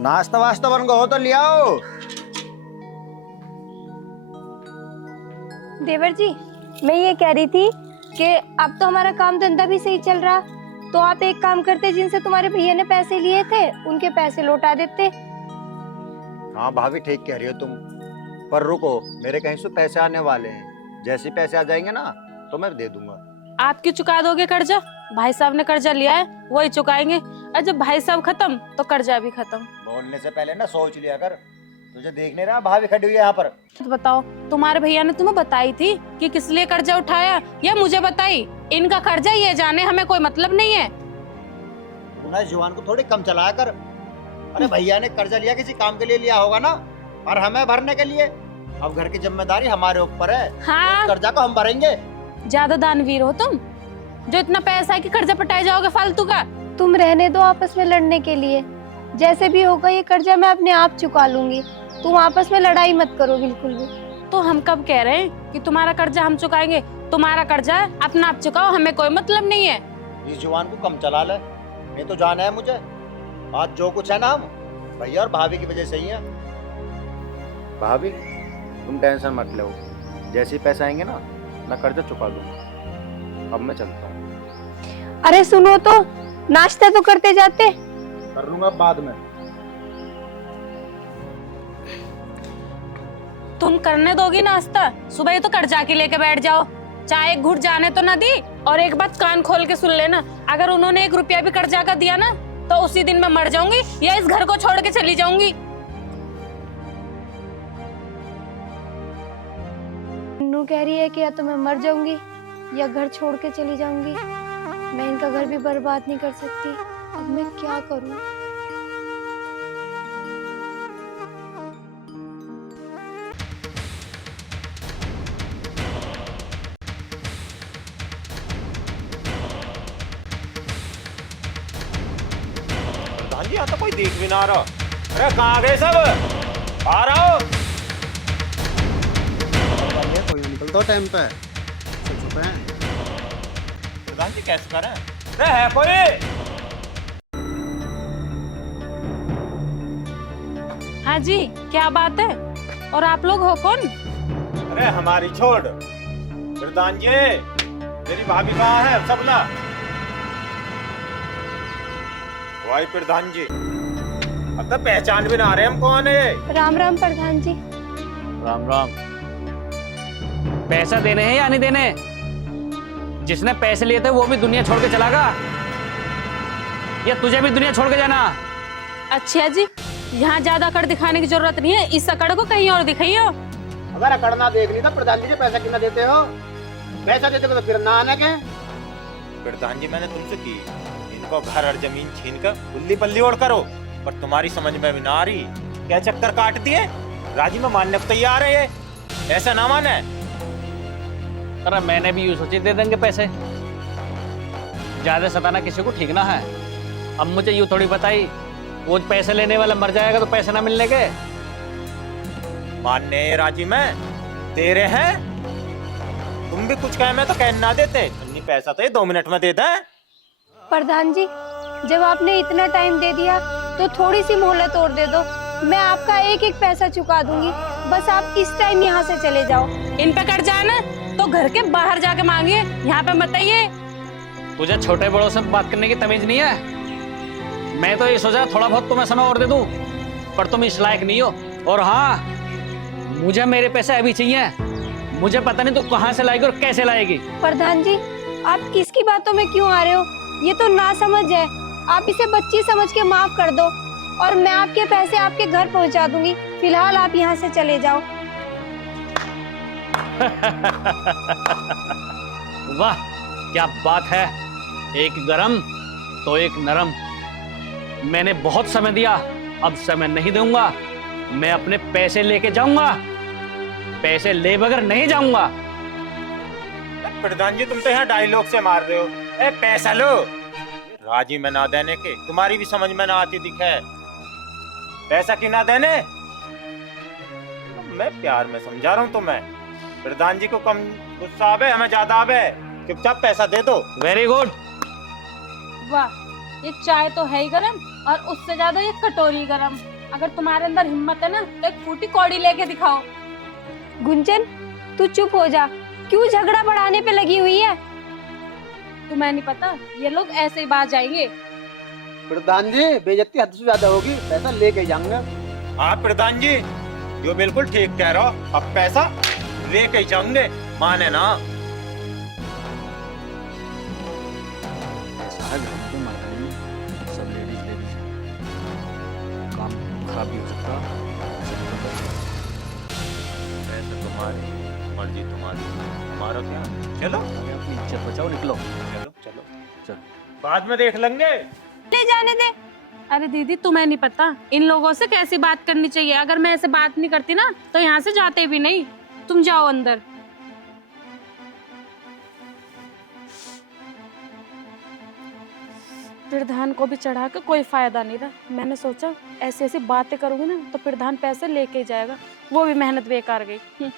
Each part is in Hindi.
नाश्ता वास्ता बन गया हो तो ले आओ। देवर जी, मैं ये कह रही थी कि अब तो हमारा काम धंधा भी सही चल रहा, तो आप एक काम करते, जिनसे तुम्हारे भैया ने पैसे लिए थे उनके पैसे लौटा देते। हाँ भाभी ठीक कह रही हो तुम, पर रुको, मेरे कहीं से पैसे आने वाले हैं। जैसे पैसे आ जाएंगे ना तो मैं दे दूंगा। आप क्यों चुका दोगे कर्जा? भाई साहब ने कर्जा लिया है, वही चुकाएंगे। और जब भाई साहब खत्म तो कर्जा भी खत्म। बोलने से पहले ना सोच लिया कर। तुझे देख नहीं रहा भाभी खड़ी हुई है यहाँ पर? तो बताओ, तुम्हारे भैया ने तुम्हें बताई थी कि किस लिए कर्जा उठाया, या मुझे बताई? इनका कर्जा ये जाने, हमें कोई मतलब नहीं है। तू ना जुबान को थोड़ी कम चलाया कर। अरे भैया ने कर्जा लिया किसी काम के लिए लिया होगा ना, और हमें भरने के लिए। अब घर की जिम्मेदारी हमारे ऊपर है। हाँ, उस कर्जा को हम भरेंगे। ज्यादा दानवीर हो तुम, जो इतना पैसा है कि कर्जा पटाए जाओगे फालतू का। तुम रहने दो आपस में लड़ने के लिए, जैसे भी होगा ये कर्जा मैं अपने आप चुका लूंगी। तुम आपस में लड़ाई मत करो बिल्कुल भी। तो हम कब कह रहे हैं कि तुम्हारा कर्जा हम चुकाएंगे? तुम्हारा कर्जा अपना आप चुकाओ, हमें कोई मतलब नहीं है। इस जुबान को कम चला ले, नहीं तो जाना है मुझे। आज जो कुछ है ना, हम भैया और भाभी की वजह से ही है। भाभी तुम टेंशन मत लो, जैसे ही पैसे आएंगे ना मैं कर्जा चुका दूंगा। अब मैं चलता हूँ। अरे सुनो तो, नाश्ता तो करते जाते। कर लूंगा बाद में। तुम करने दोगी नाश्ता? सुबह ही तो कर्जा के लेके बैठ जाओ। चाहे एक घूट जाने तो ना दी। और एक बात कान खोल के सुन लेना, अगर उन्होंने 1 रुपया भी कर्जा का दिया ना तो उसी दिन मैं मर जाऊंगी या इस घर को छोड़ के चली जाऊंगी। नू कह रही है कि या तो मैं मर जाऊंगी या घर छोड़ के चली जाऊंगी। मैं इनका घर भी बर्बाद नहीं कर सकती। अब मैं क्या करूं? प्रधान जी यहाँ तो कोई देख भी ना रहा। अरे कहाँ गए सब? आ रहा हो? कोई निकलता टाइम पे छुपे हैं। प्रधान जी कैसे करें? अरे है कोई? हाँ जी, क्या बात है? और आप लोग हो कौन? अरे हमारी छोड़। प्रधान जी मेरी भाभी कहाँ है? सब ना भाई प्रधान जी, अब तो पहचान भी ना रहे हम कौन है। राम राम प्रधान जी। राम राम। पैसा देने हैं या नहीं देने? जिसने पैसे लिए थे वो भी दुनिया छोड़ के चला गया, या तुझे भी दुनिया छोड़ के जाना? अच्छा जी, यहाँ ज्यादा अकड़ दिखाने की जरूरत नहीं है, इस अकड़ को कहीं और दिखाइए। अगर अकड़ना देख ली तो प्रधान जी पैसा कितना देते हो? पैसा देते हो तो फिर ना आने के। प्रधान जी मैंने तुमसे की, इनको घर और जमीन छीन कर गुल्ली पल्ली ओढ़ करो, पर तुम्हारी समझ में भी ना आ रही। क्या चक्कर काट दिए? राजी में मानने को तैयार है ये, ऐसा ना माने। अरे मैंने भी यूं सोची दे देंगे पैसे, ज्यादा सताना किसी को ठीक ना है। अब मुझे यूं थोड़ी बताई वो पैसे लेने वाला मर जाएगा तो पैसे ना मिलने के। मानने राजी में दे रहे हैं, तुम भी कुछ कहे मैं तो कहने ना देते। इतनी पैसा तो ये 2 मिनट में दे दे। प्रधान जी, जब आपने इतना टाइम दे दिया तो थोड़ी सी मोहलत और दे दो। मैं आपका एक एक पैसा चुका दूंगी, बस आप इस टाइम यहाँ से चले जाओ। इन पे कट जाए ना तो घर के बाहर जाके मांगिए, यहाँ पे मत आइए। तुझे छोटे बड़ों से बात करने की तमीज नहीं है? मैं तो ये सोचा थोड़ा बहुत तुम्हें समय और दे दूं, पर तुम इस लायक नहीं हो। और हाँ, मुझे मेरे पैसे अभी चाहिए। मुझे पता नहीं तू कहाँ से लाएगी और कैसे लाएगी। प्रधान जी, आप किसकी बातों में क्यों आ रहे हो? ये तो नासमझ है। आप इसे बच्ची समझ के माफ कर दो और मैं आपके पैसे आपके घर पहुंचा दूंगी। फिलहाल आप यहाँ से चले जाओ। वाह क्या बात है, एक गरम तो एक नरम। मैंने बहुत समय दिया, अब समय नहीं दूंगा। मैं अपने पैसे लेके जाऊंगा, पैसे ले बगैर नहीं जाऊंगा। प्रधान जी तुम तो यहाँ डायलॉग से मार रहे हो। ए पैसा लो। राजी में ना देने के तुम्हारी भी समझ में ना आती दिखे। पैसा की ना देने, मैं प्यार में समझा रहा हूँ तुम्हें। प्रधान जी को कम गुस्सा आवे, हमें ज्यादा आवे। चुपचाप पैसा दे दो। Very good. वाह, ये चाय तो है ही गरम, और उससे ज्यादा ये कटोरी गरम। अगर तुम्हारे अंदर हिम्मत है ना तो एक फूटी कौड़ी लेके दिखाओ। गुंजन तू चुप हो जा, क्यों झगड़ा बढ़ाने पे लगी हुई है? तुम्हें नहीं पता ये लोग ऐसे ही बात जाएंगे। प्रधान जी बेइज्जती हद से ज्यादा होगी, पैसा लेके जाएंगे। हाँ प्रधान जी, जो बिल्कुल ठीक कह रहे हो। अब पैसा लेके ही जाएंगे, माने ना। ऐसा है घर पे माता नहीं, सब लेडीज लेडीज काम खराब भी हो सकता। पैसे तुम्हारे, मर्जी तुम्हारी, हमारा क्या। चलो अरे अपनी इज्जत बचाओ, निकलो। चलो चलो चल। बाद में देख लेंगे। ले जाने दे। अरे दीदी तुम्हें नहीं पता इन लोगों से कैसी बात करनी चाहिए। अगर मैं ऐसे बात नहीं करती ना तो यहाँ से जाते भी नहीं। तुम जाओ अंदर। प्रधान को भी चढ़ा के कोई फायदा नहीं रहा। मैंने सोचा ऐसी ऐसी बातें करूंगी ना तो प्रधान पैसे लेके ही जाएगा, वो भी मेहनत बेकार गई।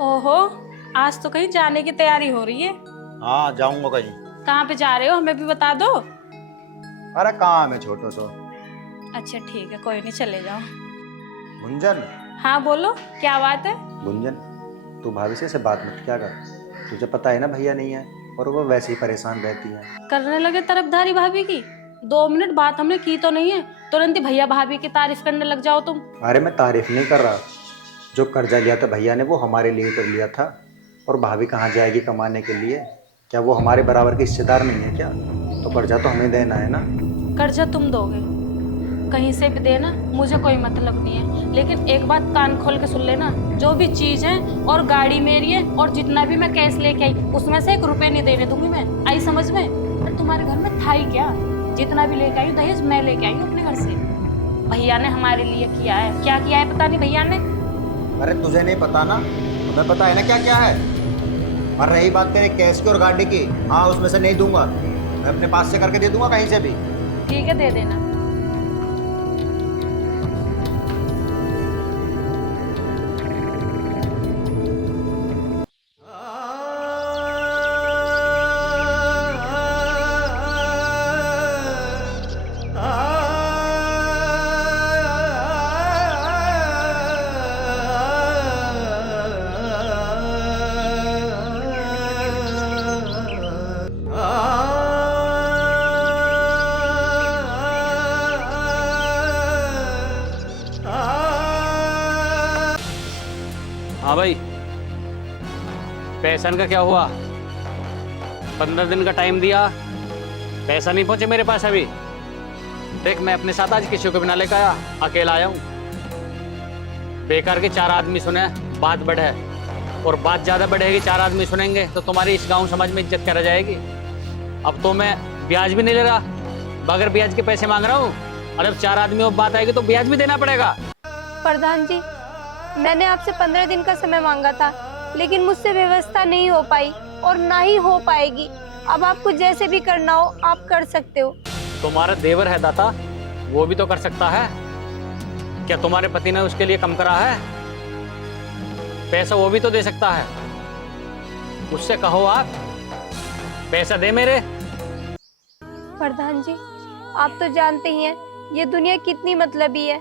ओहो, आज तो कहीं जाने की तैयारी हो रही है। हाँ जाऊंगा कहीं। कहाँ पे जा रहे हो हमें भी बता दो। अरे काम है छोटो सो। अच्छा ठीक है, कोई नहीं, चले जाओ। गुंजन, हाँ बोलो, क्या बात है? गुंजन तू भाभी से बात मत क्या कर। तुझे पता है ना भैया नहीं है और वो वैसे ही परेशान रहती है। करने लगे तरफदारी भाभी की। 2 मिनट बात हमने की तो नहीं है, तुरंत ही भैया भाभी की तारीफ करने लग जाओ तुम। अरे मैं तारीफ नहीं कर रहा, जो कर्जा लिया था भैया ने वो हमारे लिए कर लिया था। और भाभी कहाँ जाएगी कमाने के लिए? क्या वो हमारे बराबर के हिस्सेदार नहीं है क्या? तो कर्जा तो हमें देना है ना। कर्जा तुम दोगे, कहीं से भी देना, मुझे कोई मतलब नहीं है। लेकिन एक बात कान खोल के सुन लेना, जो भी चीज है और गाड़ी मेरी है और जितना भी मैं कैश लेके आई उसमें से 1 रुपए नहीं देने दूंगी मैं। आई समझ में? और तुम्हारे घर में था ही क्या? जितना भी लेके आई दहेज मैं लेके आई हूँ अपने घर से। भैया ने हमारे लिए किया है, क्या किया है पता नहीं भैया ने। अरे तुझे नहीं पता ना, तुम्हें पता है ना क्या क्या है। और रही बात तेरे कैश की और गाड़ी की, हाँ उसमें से नहीं दूंगा, मैं अपने पास से करके दे दूंगा कहीं से भी। ठीक है दे देना। हाँ भाई, पैसा का क्या हुआ? 15 दिन का टाइम दिया, पैसा नहीं पहुंचे मेरे पास अभी। देख मैं अपने साथ आज किसी को भी ना लेकर आया, अकेला आया हूँ। बेकार के 4 आदमी सुने बात बढ़े, और बात ज्यादा बढ़ेगी 4 आदमी सुनेंगे तो तुम्हारी इस गांव समाज में इज्जत क्या रह जाएगी। अब तो मैं ब्याज भी नहीं ले रहा, बगैर ब्याज के पैसे मांग रहा हूँ। और अब 4 आदमियों में बात आएगी तो ब्याज भी देना पड़ेगा। प्रधान जी, मैंने आपसे 15 दिन का समय मांगा था, लेकिन मुझसे व्यवस्था नहीं हो पाई और ना ही हो पाएगी। अब आपको जैसे भी करना हो आप कर सकते हो। तुम्हारा देवर है दाता, वो भी तो कर सकता है। क्या तुम्हारे पति ने उसके लिए कम करा है? पैसा वो भी तो दे सकता है, उससे कहो आप पैसा दे मेरे। प्रधान जी, आप तो जानते ही हैं ये दुनिया कितनी मतलबी है,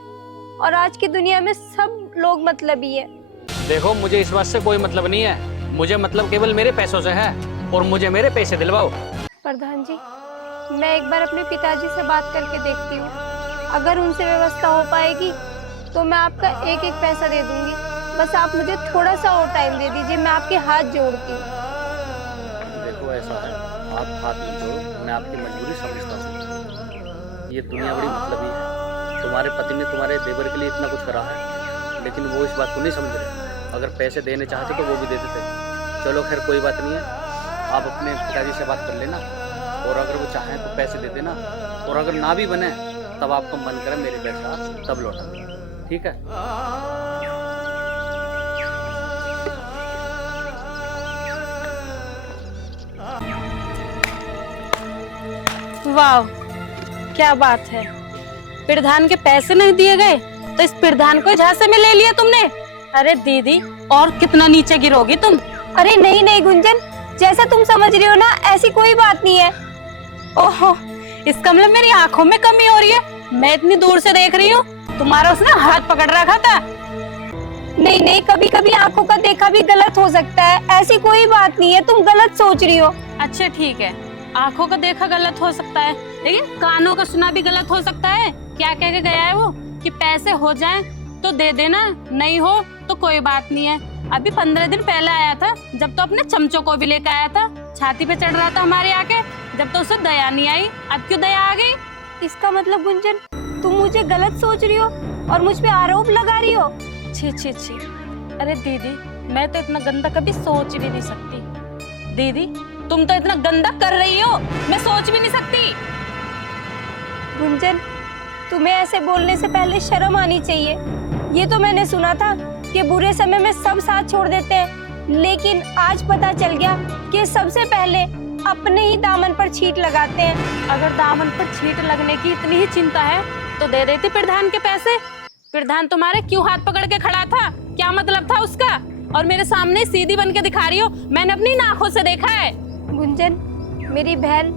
और आज की दुनिया में सब लोग मतलबी है। देखो मुझे इस बात से कोई मतलब नहीं है, मुझे मतलब केवल मेरे पैसों से है, और मुझे मेरे पैसे दिलवाओ। प्रधान जी, मैं एक बार अपने पिताजी से बात करके देखती हूँ, अगर उनसे व्यवस्था हो पाएगी तो मैं आपका एक एक पैसा दे दूंगी। बस आप मुझे थोड़ा सा और टाइम दे दीजिए, मैं आपके हाथ जोड़ती हूँ। देखो ऐसा है, आप हाथ मत जोड़ो, मैं आपकी मजबूरी समझता हूँ। ये दुनिया बड़ी मतलबी है। तुम्हारे पति ने तुम्हारे देवर के लिए इतना कुछ करा है, लेकिन वो इस बात को नहीं समझ रहे। अगर पैसे देने चाहते तो वो भी दे देते। चलो खैर कोई बात नहीं है, आप अपने पिताजी से बात कर लेना, और अगर वो चाहें तो पैसे दे देना, और अगर ना भी बने तब आपको मन करे मेरे पैसा तब लौटा देना, ठीक है? वाह, क्या बात है, प्रधान के पैसे नहीं दिए गए तो इस प्रधान को झांसे में ले लिया तुमने? अरे दीदी, और कितना नीचे गिरोगी तुम? अरे नहीं नहीं गुंजन, जैसा तुम समझ रही हो ना, ऐसी कोई बात नहीं है। ओहो, इसका मतलब मेरी आंखों में कमी हो रही है। मैं इतनी दूर से देख रही हूँ, तुम्हारा उसने हाथ पकड़ रखा था। नहीं नहीं, कभी कभी आंखों का देखा भी गलत हो सकता है, ऐसी कोई बात नहीं है, तुम गलत सोच रही हो। अच्छा ठीक है, आंखों का देखा गलत हो सकता है, लेकिन कानों का सुना भी गलत हो सकता है। क्या कह के गया है वो कि पैसे हो जाएं तो दे देना, नहीं हो तो कोई बात नहीं है। अभी 15 दिन पहले आया था, जब तो अपने चमचों को भी लेकर आया था, छाती पे चढ़ रहा था हमारे आके, जब तो उसे दया नहीं आई। अब क्यों दया आ गई? इसका मतलब गुंजन, तुम मुझे गलत सोच रही हो और मुझ पे आरोप लगा रही हो। छी छी छी, अरे दीदी, मैं तो इतना गंदा कभी सोच भी नहीं सकती। दीदी, तुम तो इतना गंदा कर रही हो, मैं सोच भी नहीं सकती। गुंजन, तुम्हें ऐसे बोलने से पहले शर्म आनी चाहिए। ये तो मैंने सुना था कि बुरे समय में सब साथ छोड़ देते हैं, लेकिन आज पता चल गया कि सबसे पहले अपने ही दामन पर छींट लगाते हैं। अगर दामन पर छींट लगने की इतनी ही चिंता है तो दे देती प्रधान के पैसे। प्रधान तुम्हारे क्यों हाथ पकड़ के खड़ा था? क्या मतलब था उसका? और मेरे सामने सीधी बन के दिखा रही हो, मैंने अपनी आंखों से देखा है। गुंजन, मेरी बहन,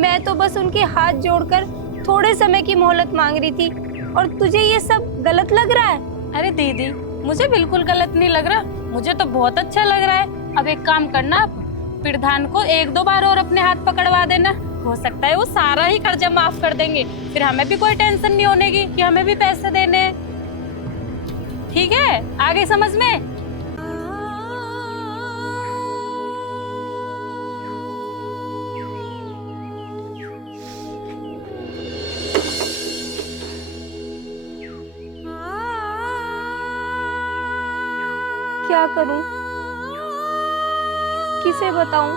मैं तो बस उनके हाथ जोड़कर थोड़े समय की मोहलत मांग रही थी, और तुझे ये सब गलत लग रहा है? अरे दीदी, मुझे बिल्कुल गलत नहीं लग रहा, मुझे तो बहुत अच्छा लग रहा है। अब एक काम करना, प्रधान को 1-2 बार और अपने हाथ पकड़वा देना, हो सकता है वो सारा ही कर्जा माफ कर देंगे, फिर हमें भी कोई टेंशन नहीं होने की कि हमें भी पैसे देने हैं। ठीक है, आ गई समझ में? क्या करूं? किसे बताऊं?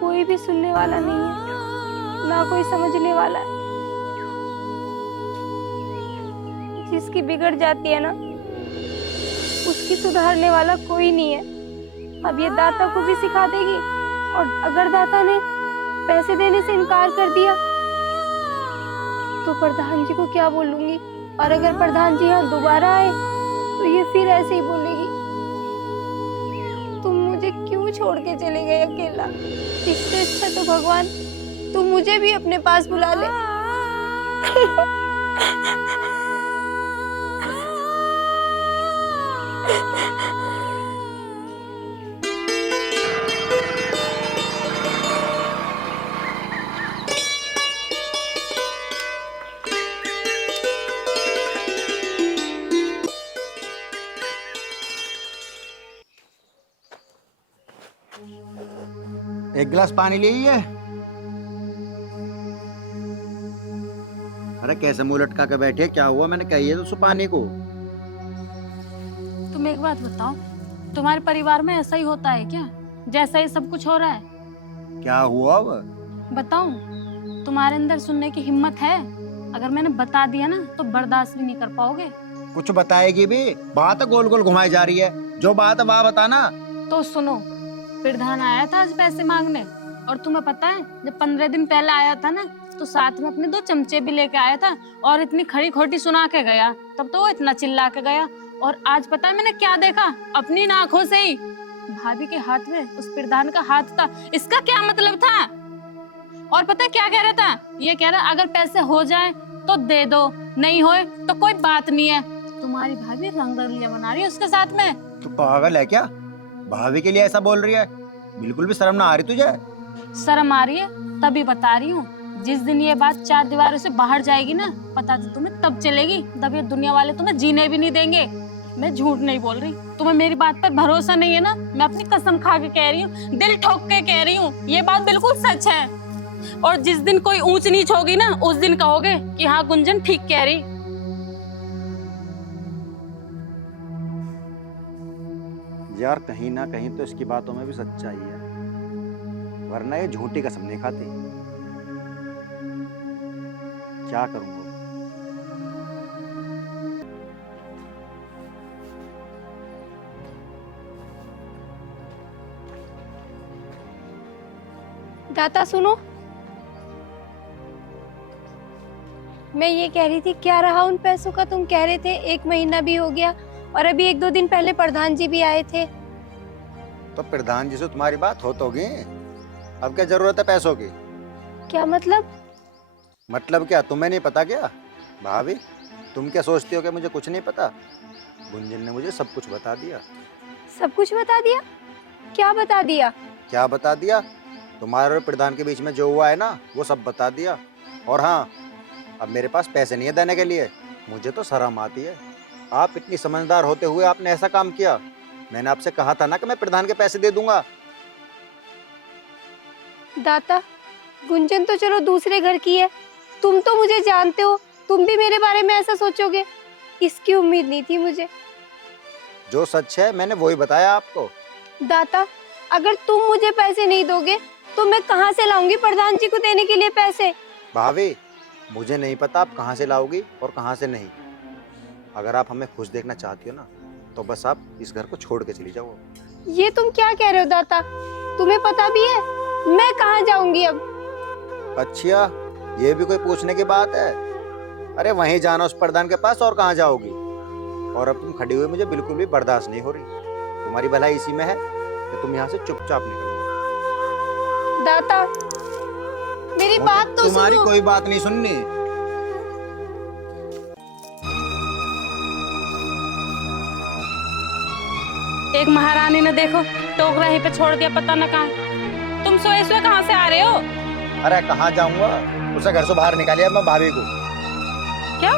कोई भी सुनने वाला नहीं है, ना कोई समझने वाला है। जिसकी बिगड़ जाती है ना, उसकी सुधारने वाला कोई नहीं है। अब ये दाता को भी सिखा देगी, और अगर दाता ने पैसे देने से इनकार कर दिया तो प्रधान जी को क्या बोलूंगी? और अगर प्रधान जी यहाँ दोबारा आए तो ये फिर ऐसे ही बोलेगी, तुम मुझे क्यों छोड़ के चले गए अकेला? इससे अच्छा तो भगवान तुम मुझे भी अपने पास बुला ले। एक गिलास पानी ले आइए। अरे कैसे मुंह लटका के बैठे, क्या हुआ? मैंने कही है तो उसको पानी को। तुम एक बात बताओ, तुम्हारे परिवार में ऐसा ही होता है क्या, जैसा ये सब कुछ हो रहा है? क्या हुआ अब? बताऊं? तुम्हारे अंदर सुनने की हिम्मत है? अगर मैंने बता दिया ना तो बर्दाश्त भी नहीं कर पाओगे। कुछ बताएगी भी? बात गोल गोल घुमाई जा रही है, जो बात है वह बताना। तो सुनो, प्रधान आया था आज पैसे मांगने, और तुम्हें पता है जब 15 दिन पहले आया था ना, तो साथ में अपने 2 चमचे भी लेके आया था, और इतनी खड़ी खोटी सुना के गया, तब तो वो इतना चिल्ला के गया। और आज पता है मैंने क्या देखा अपनी आंखों से ही? भाभी के हाथ में उस प्रधान का हाथ था। इसका क्या मतलब था? और पता है क्या कह रहा था? ये कह रहा अगर पैसे हो जाए तो दे दो, नहीं होए तो कोई बात नहीं है। तुम्हारी भाभी रंगरलिया बना रही है उसके साथ में। तू पागल है क्या? भाभी के लिए ऐसा बोल रही है? बिल्कुल भी शर्म ना आ रही तुझे? शर्म आ रही है तभी बता रही हूँ। जिस दिन ये बात 4 दीवारों से बाहर जाएगी ना, पता तो तुम्हें तब चलेगी, तब ये दुनिया वाले तुम्हें जीने भी नहीं देंगे। मैं झूठ नहीं बोल रही, तुम्हें मेरी बात पर भरोसा नहीं है ना? मैं अपनी कसम खा के कह रही हूँ, दिल ठोक के कह रही हूँ, ये बात बिल्कुल सच है। और जिस दिन कोई ऊंच नीच होगी ना, उस दिन कहोगे कि हाँ गुंजन ठीक कह रही। यार कहीं ना कहीं तो इसकी बातों में भी सच्चाई है, वरना ये झूठी कसम नहीं खाती। क्या करूंगा? दाता सुनो, मैं ये कह रही थी, क्या रहा उन पैसों का? तुम कह रहे थे 1 महीना भी हो गया और अभी 1-2 दिन पहले प्रधान जी भी आए थे। तो प्रधान जी से तुम्हारी बात हो तो गई, अब क्या जरूरत है पैसों की? क्या मतलब? मतलब क्या, तुम्हें नहीं पता क्या? भाभी, तुम क्या सोचती हो कि मुझे कुछ नहीं पता? गुंजन ने मुझे सब कुछ बता दिया। सब कुछ बता दिया? क्या बता दिया? क्या बता दिया? तुम्हारे और प्रधान के बीच में जो हुआ है ना, वो सब बता दिया। और हाँ, अब मेरे पास पैसे नहीं है देने के लिए। मुझे तो शर्म आती है, आप इतनी समझदार होते हुए आपने ऐसा काम किया। मैंने आपसे कहा था ना कि मैं प्रधान के पैसे दे दूंगा। दाता, गुंजन तो चलो दूसरे घर की है, तुम तो मुझे जानते हो, तुम भी मेरे बारे में ऐसा सोचोगे, इसकी उम्मीद नहीं थी मुझे। जो सच है मैंने वही बताया आपको। दाता, अगर तुम मुझे पैसे नहीं दोगे तो मैं कहाँ से लाऊंगी प्रधान जी को देने के लिए पैसे? भाभी, मुझे नहीं पता आप कहाँ से लाओगी और कहाँ से नहीं। अगर आप हमें खुश देखना चाहती हो ना, तो बस आप इस घर को छोड़ के चली जाओ। ये तुम क्या कह रहे हो दाता? तुम्हें पता भी है मैं कहाँ जाऊंगी अब? अच्छा, ये भी कोई पूछने की बात है? अरे वहीं जाना उस प्रधान के पास, और कहाँ जाओगी? और अब तुम खड़ी हुई मुझे बिल्कुल भी बर्दाश्त नहीं हो रही। तुम्हारी भलाई इसी में है कि तुम यहाँ से चुपचाप निकल जाओ। दाता, मेरी बात तो तुम्हारी सुनो। कोई बात नहीं सुननी। एक महारानी ने देखो टोक रही पे छोड़ दिया, पता न कहाँ। तुम सोए सोए कहाँ से आ रहे हो? अरे कहाँ जाऊंगा, उसे घर से बाहर निकालिए मैं भाभी को। क्या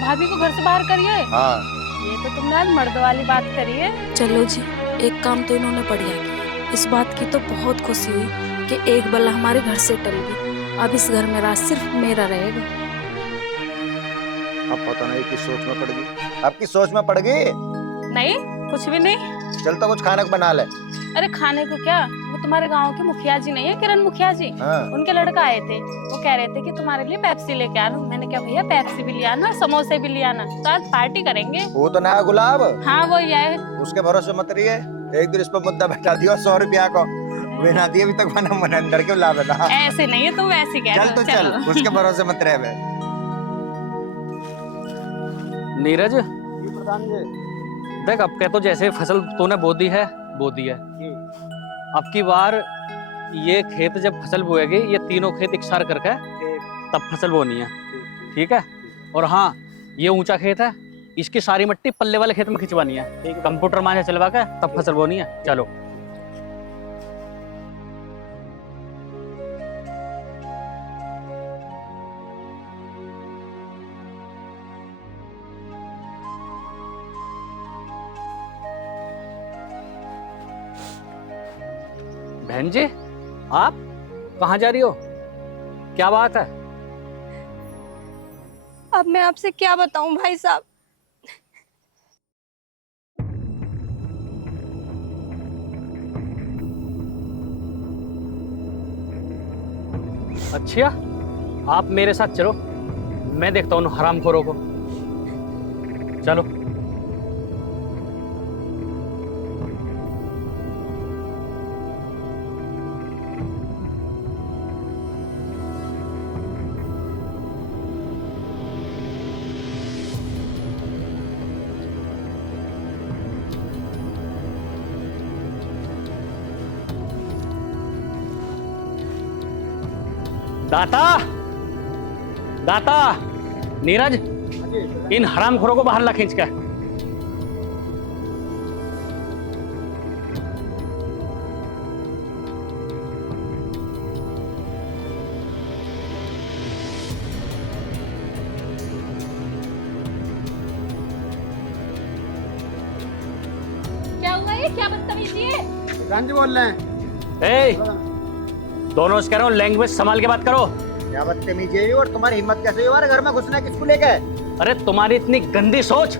भाभी को घर से बाहर करिए? हाँ। ये तो तुमने आज मर्द वाली बात करी है। चलो जी, एक काम तो इन्होंने बढ़िया किया। इस बात की तो बहुत खुशी हुई कि एक बल्ला हमारे घर से टल गई। अब इस घर में राज सिर्फ मेरा रहेगा। अब पता नहीं किस सोच में पड़ गई। अब किस सोच में पड़ गई? नहीं, कुछ भी नहीं। चल तो कुछ खाने को बना ले। अरे खाने को क्या, वो तुम्हारे गांव के मुखिया जी नहीं है, किरण मुखिया जी, हाँ। उनके लड़का आए थे। वो कह रहे थे कि तुम्हारे लिए पेप्सी लेके आना। मैंने कहा भैया पेप्सी भी ले आना, समोसे भी ले आना, तो आज पार्टी करेंगे। वो तो नया गुलाब, हाँ वो ही है। उसके भरोसे मत रहिए। एक दिन इस पर मुद्दा बैठा दिया 100 रुपया को, बिना दिए अभी तक मैंने मन अंदर के ला बना। ऐसे नहीं है, तुम ऐसे कह रहे चल हो। तो चल, उसके भरोसे मत रह बे। नीरज, प्रधान जी, देख अब कह तो जैसे फसल तूने बो दी है। अब की बार ये खेत जब फसल बोएगी, ये तीनों खेत इकसार करके तब फसल बोनी है, ठीक है? और हाँ, ये ऊंचा खेत है, इसकी सारी मिट्टी पल्ले वाले खेत में खिंचवानी है। कंप्यूटर मांझे चलवा के तब फसल बोनी है। चलो। बहन जी, आप कहाँ जा रही हो? क्या बात है? अब मैं आपसे क्या बताऊं भाई साहब? अच्छा, आप मेरे साथ चलो, मैं देखता हूँ उन हरामखोरों को। चलो। दाता, दाता, नीरज, इन हरामखोरों को बाहर ला खींच के। क्या हुआ, ये क्या बदतमीजी है? प्रधान जी बोल रहे हैं। ए, दोनों से कह रहा हूँ, लैंग्वेज संभाल के बात करो। क्या बदतमीजी है? और तुम्हारी हिम्मत कैसे हुई हमारे घर में घुसना? किसको लेके? अरे तुम्हारी इतनी गंदी सोच,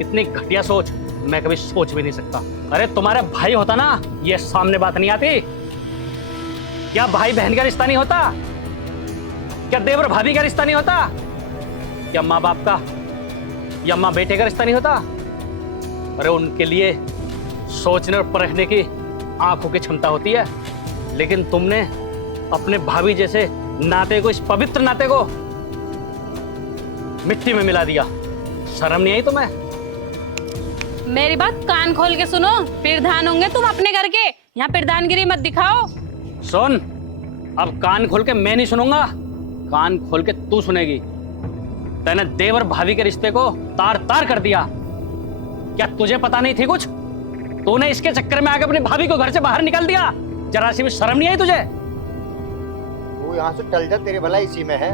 इतनी घटिया सोच मैं कभी सोच भी नहीं सकता। अरे तुम्हारा भाई होता ना, ये सामने बात नहीं आती। क्या भाई बहन का रिश्ता नहीं होता? क्या देवर भाभी का रिश्ता नहीं होता? क्या माँ बाप का या माँ बेटे का रिश्ता नहीं होता? अरे उनके लिए सोचने और परखने की आंखों की क्षमता होती है, लेकिन तुमने अपने भाभी जैसे नाते को, इस पवित्र नाते को मिट्टी में मिला दिया। शर्म नहीं आई तुम्हें? मेरी बात कान खोल के सुनो, प्रधान होंगे तुम अपने घर के, यहाँ प्रधानगिरी मत दिखाओ। सुन, अब कान खोल के मैं नहीं सुनूंगा, कान खोल के तू सुनेगी। तैने देव और भाभी के रिश्ते को तार तार कर दिया। क्या तुझे पता नहीं थी कुछ? तूने इसके चक्कर में आके अपनी भाभी को घर से बाहर निकाल दिया। जरा सी भी शर्म नहीं आई तुझे? तू यहाँ से टल जा, तेरी भलाई इसी में है।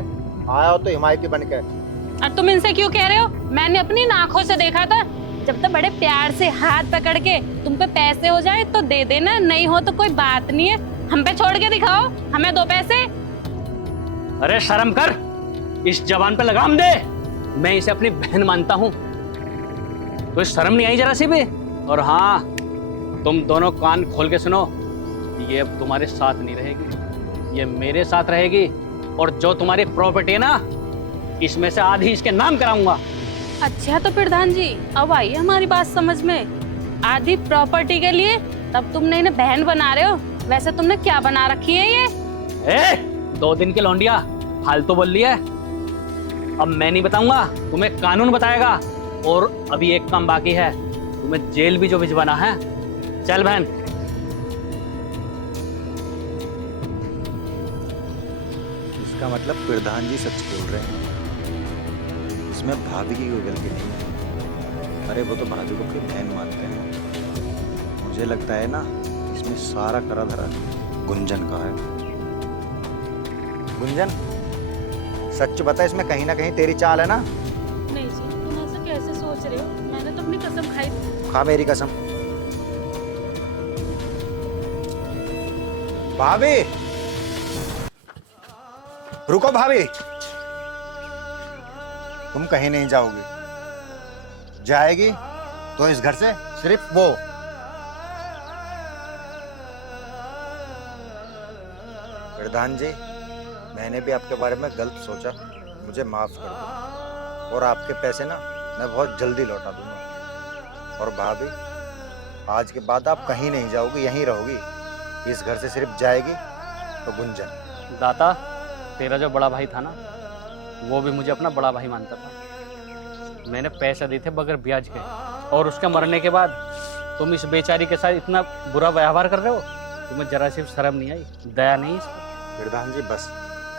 आया हो तो हिमायती बनकर। और तुम इनसे क्यों कह रहे हो? मैंने अपनी आंखों से देखा था। जब तक बड़े प्यार से हाथ पकड़ के तुम पे पैसे हो जाए तो दे देना, नहीं हो तो कोई बात नहीं है। हम पे छोड़ के दिखाओ, हमें 2 पैसे। अरे शर्म कर, इस जवान पे लगाम दे। मैं इसे अपनी बहन मानता हूँ, तो शर्म नहीं आई जरा सी भी? और हाँ, तुम दोनों कान खोल के सुनो, ये अब तुम्हारे साथ नहीं रहेगी, ये मेरे साथ रहेगी। और जो तुम्हारी प्रॉपर्टी है ना, इसमें से आधी इसके नाम कराऊंगा। अच्छा तो प्रधान जी, अब आई हमारी बात समझ में। आधी प्रॉपर्टी के लिए तब तुमने इन्हें बहन बना रहे हो। वैसे तुमने क्या बना रखी है ये? 2 दिन की लौंडिया फालतू बोल रही है। अब मैं नहीं बताऊंगा, तुम्हें कानून बताएगा। और अभी एक काम बाकी है, तुम्हें जेल भी जो भिजवाना है। चल बहन। इसका मतलब प्रधान जी सच बोल रहे हैं, इसमें भाभी की कोई गलती नहीं है। अरे वो तो भाभी को अपनी बहन मानते हैं। मुझे लगता है ना, इसमें सारा करा धरा गुंजन का है। गुंजन, सच बता, इसमें कहीं ना कहीं तेरी चाल है ना? नहीं जी, तुम ऐसा कैसे सोच रहे हो? मैंने तो अपनी कसम खाई थी। खा मेरी कसम। भाभी, रुको भाभी, तुम कहीं नहीं जाओगी। जाएगी तो इस घर से सिर्फ वो। प्रधान जी, मैंने भी आपके बारे में गलत सोचा, मुझे माफ कर दो। और आपके पैसे ना मैं बहुत जल्दी लौटा दूंगा। और भाभी, आज के बाद आप कहीं नहीं जाओगी, यहीं रहोगी। इस घर से सिर्फ जाएगी तो गुंजन। दाता, तेरा जो बड़ा भाई था ना, वो भी मुझे अपना बड़ा भाई मानता था। मैंने पैसे दिए थे बगैर ब्याज के, और उसके मरने के बाद तुम इस बेचारी के साथ इतना बुरा व्यवहार कर रहे हो। तुम्हें जरा सिर्फ शर्म नहीं आई, दया नहीं इस पर? प्रधान जी बस,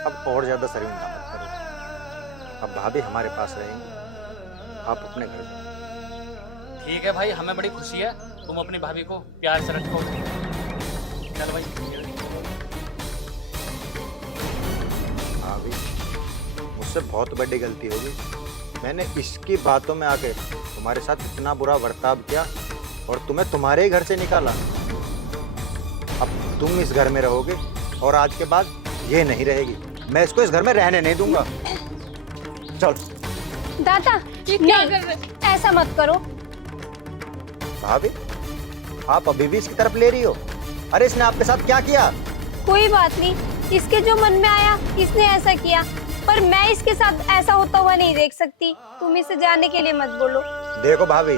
अब और ज्यादा शर्मिंदा मत करो। अब भाभी हमारे पास रहेंगी, आप अपने घर जाओ। ठीक है भाई, हमें बड़ी खुशी है, तुम अपनी भाभी को प्यार से रखो। चल भाई। भाभी, मुझसे बहुत बड़ी गलती होगी। मैंने इसकी बातों में आके तुम्हारे साथ इतना बुरा बर्ताव किया और तुम्हें तुम्हारे ही घर से निकाला। अब तुम इस घर में रहोगे और आज के बाद ये नहीं रहेगी। मैं इसको इस घर में रहने नहीं दूंगा। चल। दादा, नहीं, ऐसा मत करो। भाभी, आप अभी भी इसकी तरफ ले रही हो? अरे इसने आपके साथ क्या किया? कोई बात नहीं, इसके जो मन में आया इसने ऐसा किया, पर मैं इसके साथ ऐसा होता हुआ नहीं देख सकती। तुम इसे जाने के लिए मत बोलो। देखो भाभी,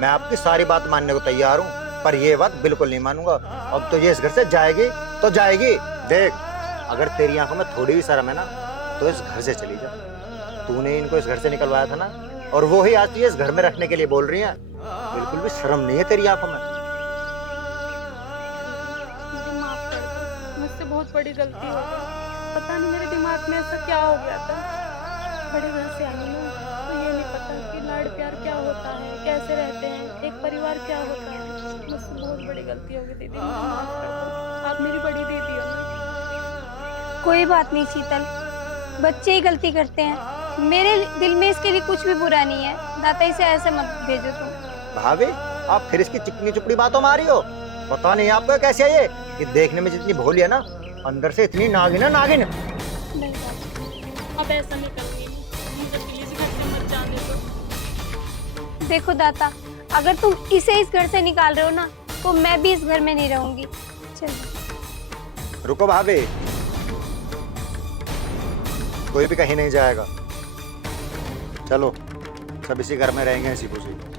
मैं आपकी सारी बात मानने को तैयार हूँ, पर ये बात बिल्कुल नहीं मानूंगा। अब तो ये इस घर से जाएगी तो जाएगी। देख, अगर तेरी आंखों में थोड़ी भी शर्म है ना, तो इस घर से चली जा। तूने इनको इस घर से निकलवाया था ना, और वो ही आज इस घर में रखने के लिए बोल रही है। बिल्कुल भी शर्म नहीं है तेरी आंखों में। मुझे माफ कर दो, मुझसे बहुत बड़ी गलती हो गई। पता नहीं मेरे दिमाग में ऐसा क्या हो गया था। बड़े घर से आई हूँ तो ये नहीं पता कि लाड़ प्यार क्या होता है, कैसे रहते हैं, एक परिवार क्या होता है। मुझसे बहुत बड़ी गलती हो गई दीदी, मुझे माफ कर दो। आप मेरी बड़ी दीदी हो ना। कोई बात नहीं शीतल, बच्चे ही गलती करते हैं। मेरे दिल में इसके लिए कुछ भी बुरा नहीं है। दाता, इसे ऐसे मत भेजो तुम। भाभी, आप फिर इसकी चिकनी चुपड़ी बातों में आ रही हो। पता नहीं आपको कैसे है ये देखने में जितनी भोली है ना, अंदर से इतनी नागिन है, नागिन। नहीं दादा, अब ऐसा नहीं करूँगी। मुझे प्लीज घर से मत जाने दो। देखो दाता, अगर तुम इसे इस घर से निकाल रहे हो ना, तो मैं भी इस घर में नहीं रहूंगी। चलो। रुको भाभी, कोई भी कहीं नहीं जाएगा। चलो, सब इसी घर में रहेंगे, इसी खुशी।